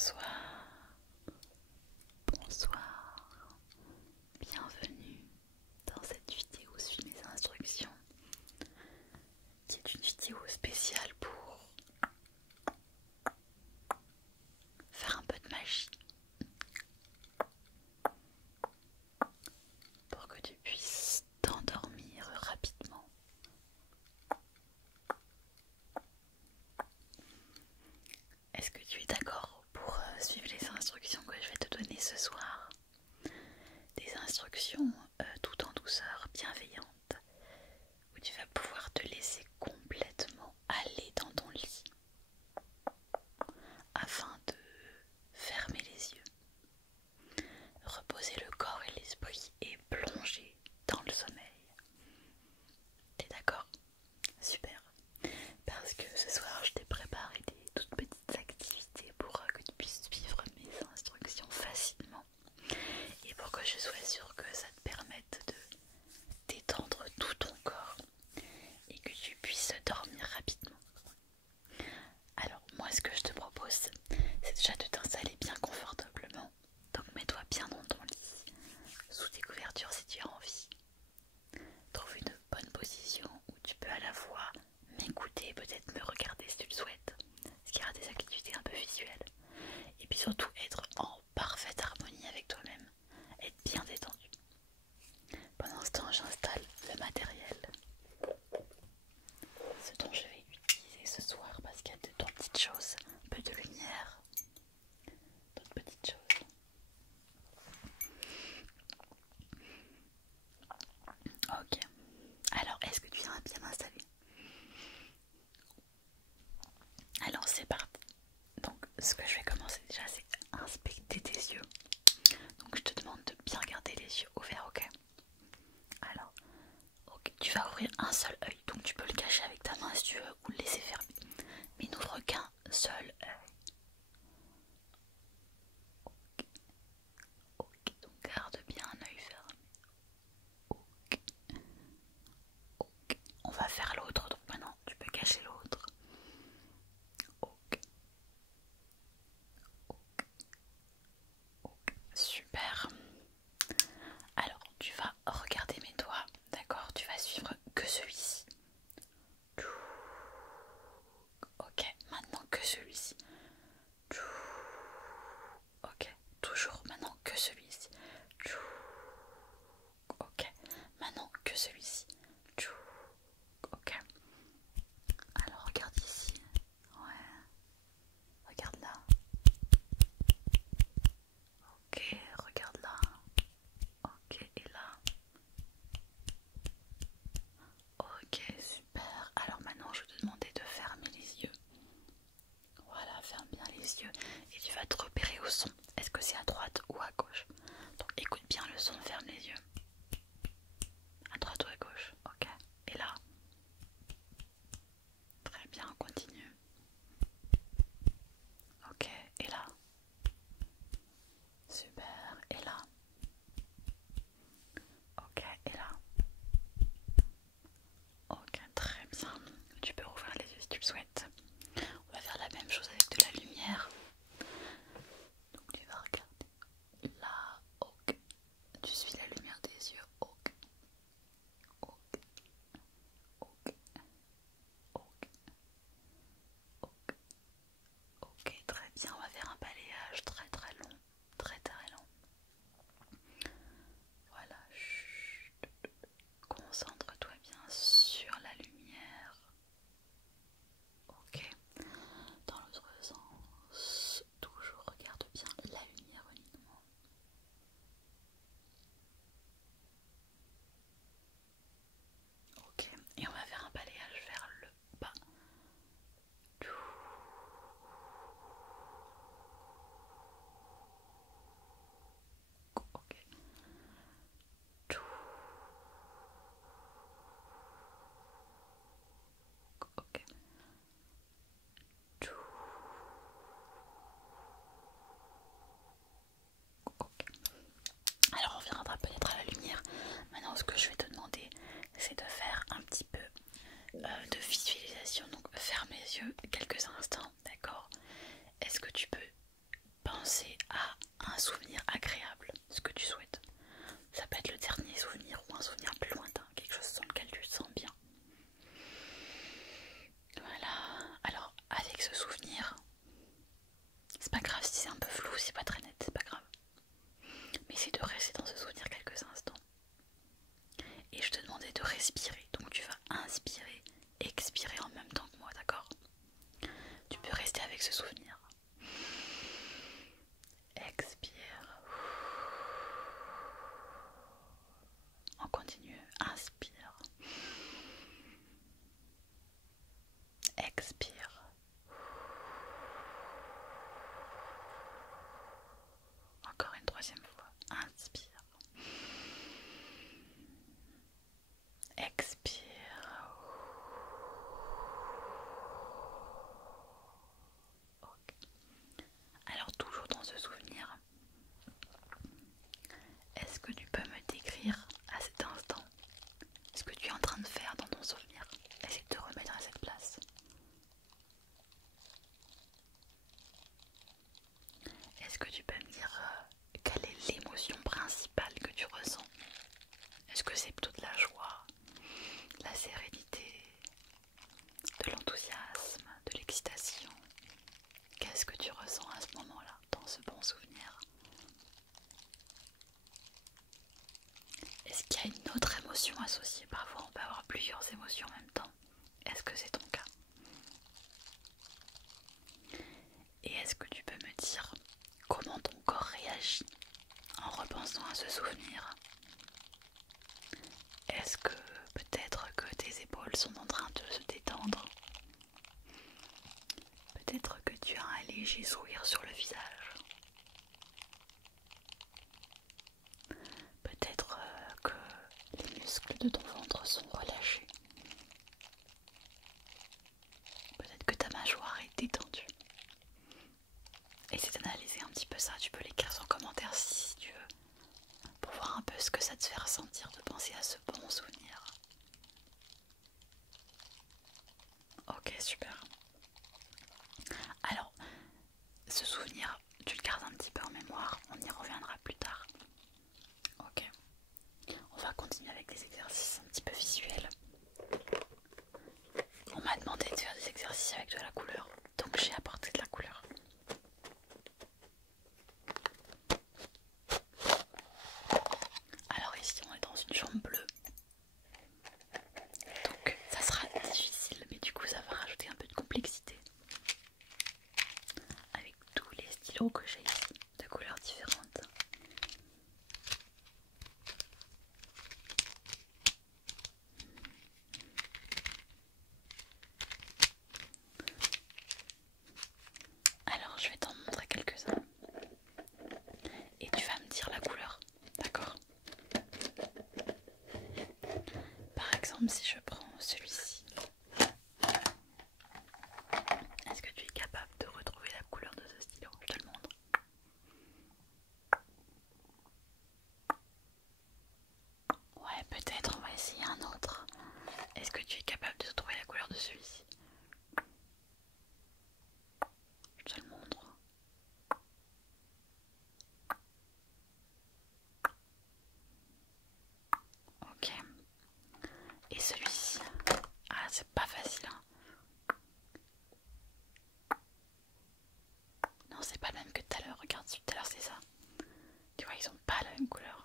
Bonsoir, bonsoir, bienvenue dans cette vidéo Suis mes instructions, qui est une vidéo spéciale pour faire un peu de magie, pour que tu puisses t'endormir rapidement. Est-ce que tu es d'accord pour suivre les instructions que je vais te donner ce soir? Des instructions tout en douceur, bienveillantes, où tu vas pouvoir te laisser complètement aller dans ton lit afin de fermer les yeux, reposer le corps et l'esprit et plonger dans le sommeil. T'es d'accord? Super. Parce que ce soir je t'ai préparé des toutes petites activités pour que tu puisses suivre mes instructions facilement et pour que je sois sûre que ça te permette de détendre tout ton corps et que tu puisses dormir rapidement. Alors moi ce que je te propose, c'est déjà de t'installer bien confortablement. Donc mets-toi bien dans ton lit, sous tes couvertures si tu as envie. Trouve une bonne position où tu peux à la fois m'écouter, peut-être me regarder si tu le souhaites, ce qui aura des activités un peu visuelles. Et puis surtout être en parfaite harmonie avec toi-même, être bien détendu. Pendant ce temps, j'installe le matériel, ce dont je vais utiliser ce soir parce qu'il y a deux petites choses, un peu de lumière, d'autres petites choses. Ok, alors est-ce que tu seras bien installé? Alors c'est parti. Donc ce que je vais commencer déjà, c'est inspecter tes yeux. Donc je te demande de bien garder les yeux ouverts, ok? Alors, ok, tu vas ouvrir un seul œil, donc tu peux le cacher avec ta main si tu veux ou le laisser fermé. Mais n'ouvre qu'un seul œil. Ok, ok, donc garde bien un œil fermé. Ok, ok, on va faire l'autre, donc maintenant tu peux cacher l'autre. Ok, ok, ok, super. Alors, tu vas regarder mes doigts, d'accord? Tu vas suivre que celui-ci. avec ce souvenir. Expire. On continue. Inspire. Expire. Encore une troisième fois. Inspire. Expire. Ok. Alors toujours dans ce souvenir, est-ce que tu peux me décrire à cet instant ce que tu es en train de faire dans ton souvenir? Essaye de te remettre à cette place. Est-ce que tu peux me dire quelle est l'émotion principale que tu ressens? Est-ce que c'est plutôt de la joie, de la sérénité, de l'enthousiasme, de l'excitation? Qu'est-ce que tu ressens à ce moment-là, dans ce bon souvenir? Est-ce qu'il y a une autre émotion associée? Parfois on peut avoir plusieurs émotions en même temps. Est-ce que c'est ton cas? Et est-ce que tu peux me dire comment ton corps réagit en repensant à ce souvenir? Est-ce que peut-être que tes épaules sont en train de se détendre? Peut-être que tu as un léger sourire sur le visage? Peut-être que les muscles de ton ventre sont relâchés? Peut-être que ta mâchoire est détendue? Essaie d'analyser un petit peu ça, tu peux l'écrire en commentaire si tu veux, pour voir un peu ce que ça te fait ressentir de penser à ce bon souvenir. Ok, super. Alors, ce souvenir, tu le gardes un petit peu en mémoire, on y reviendra plus tard. Ok. On va continuer avec des exercices un petit peu visuels. On m'a demandé de faire des exercices avec de la couleur, donc j'ai apporté de la couleur. Alors ici on est dans une chambre bleue, donc ça sera difficile, mais du coup ça va rajouter un peu de complexité. Avec tous les stylos que j'ai ici, de couleurs différentes. Alors je vais t'en montrer quelques-uns et tu vas me dire la couleur, d'accord? Par exemple, si je prends celui-ci, est-ce que tu es capable de retrouver la couleur de ce stylo? Je te le montre. Ouais, peut-être, on va essayer un autre. Est-ce que tu es capable de trouver la couleur de celui-ci? Je te le montre. Ok. Et celui-ci? Ah, c'est pas facile, hein. Non, c'est pas le même que tout à l'heure. Regarde, tout à l'heure c'est ça. Tu vois, ils ont pas la même couleur.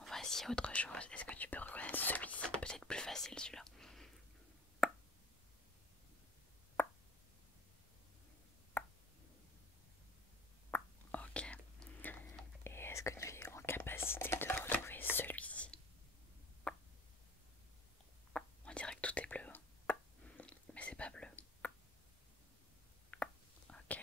On va essayer autre chose. Est-ce que tu peux reconnaître celui-ci? Peut-être plus facile celui-là. Ok. Et est-ce que tu es en capacité de retrouver celui-ci? On dirait que tout est bleu, hein. Mais c'est pas bleu. Ok.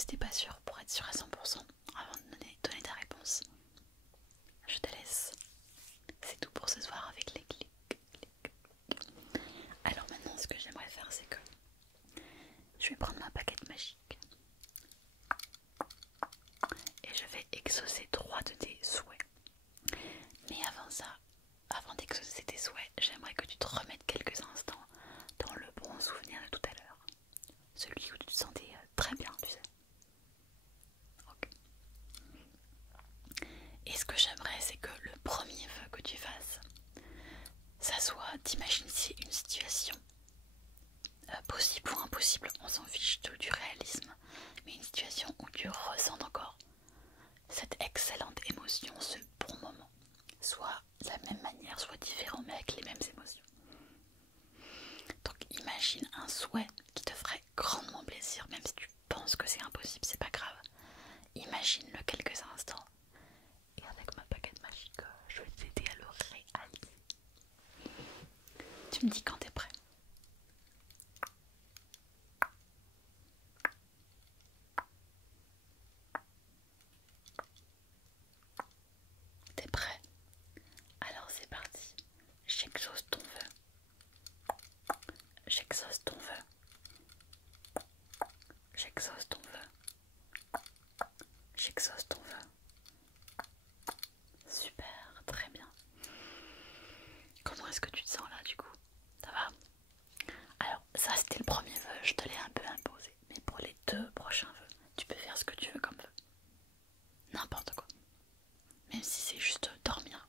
si t'es pas sûr, pour être sûr à 100% avant de donner ta réponse. Je te laisse. C'est tout pour ce soir avec les clics. Alors maintenant, ce que j'aimerais faire, c'est que je vais prendre ma baguette magique et je vais exaucer 3 de tes souhaits. Mais avant ça, avant d'exaucer tes souhaits, j'aimerais que tu te remettes quelques instants dans le bon souvenir de tout à l'heure. Celui où tu te sentais très bien, tu sais. Ok. Et ce que j'aimerais, c'est que le premier vœu que tu fasses, ça soit d'imaginer une situation possible ou impossible, on s'en fiche du réalisme, mais une situation où tu ressens encore cette excellente émotion, ce bon moment, soit de la même manière, soit différent, mais avec les mêmes émotions. Donc imagine un souhait qui te ferait grandement plaisir, même si tu penses que c'est impossible, c'est pas grave. Imagine-le quelques instants, et avec ma baguette magique, je vais t'aider à le réaliser. Tu me dis quand t'es prêt. T'es prêt? Alors c'est parti. J'exauce ton vœu. J'exauce ton vœu. J'exauce ton vœu. J'exauce ton vœu. Super, très bien. Comment est-ce que tu te sens là du coup? Ça va? Alors ça c'était le premier vœu, je te l'ai un peu imposé. Mais pour les 2 prochains vœux, tu peux faire ce que tu veux comme vœu. N'importe quoi. Même si c'est juste dormir.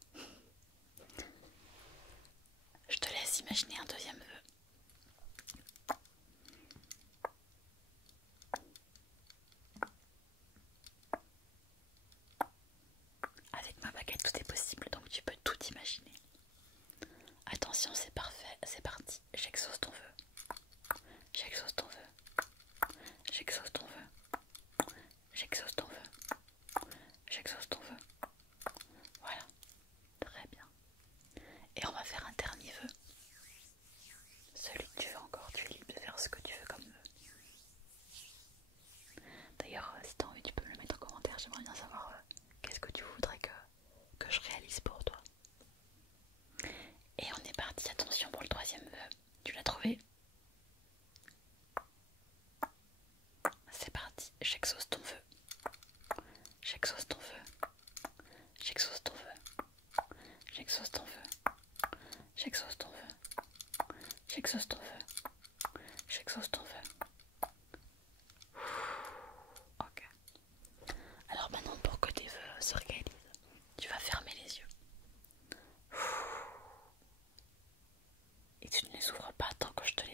Je te laisse imaginer un deuxième vœu. Avec ma baguette, tout est possible, donc tu peux tout imaginer. Attention, c'est parfait, c'est parti. J'exauce ton vœu. J'exauce ton vœu. J'exauce ton vœu. J'exauce ton vœu. J'exauce ton vœu. Voilà, très bien. Et on va faire un dernier vœu. Celui que tu veux encore, tu es libre de faire ce que tu veux comme vœu. D'ailleurs, si tu as envie, tu peux me le mettre en commentaire. J'aimerais bien savoir qu'est-ce que tu voudrais que je réalise pour toi. Et on est parti, attention pour le troisième vœu. Tu l'as trouvé? C'est parti, j'exauce ton vœu. J'exauce ton vœu. J'exauce ton vœu. J'exauce ton vœu. J'exauce ton vœu. J'exauce ton vœu. J'exauce ton vœu. Ok. Alors maintenant, pour que tes vœux se réalisent, tu vas fermer les yeux. Et tu ne les ouvres pas tant que je te les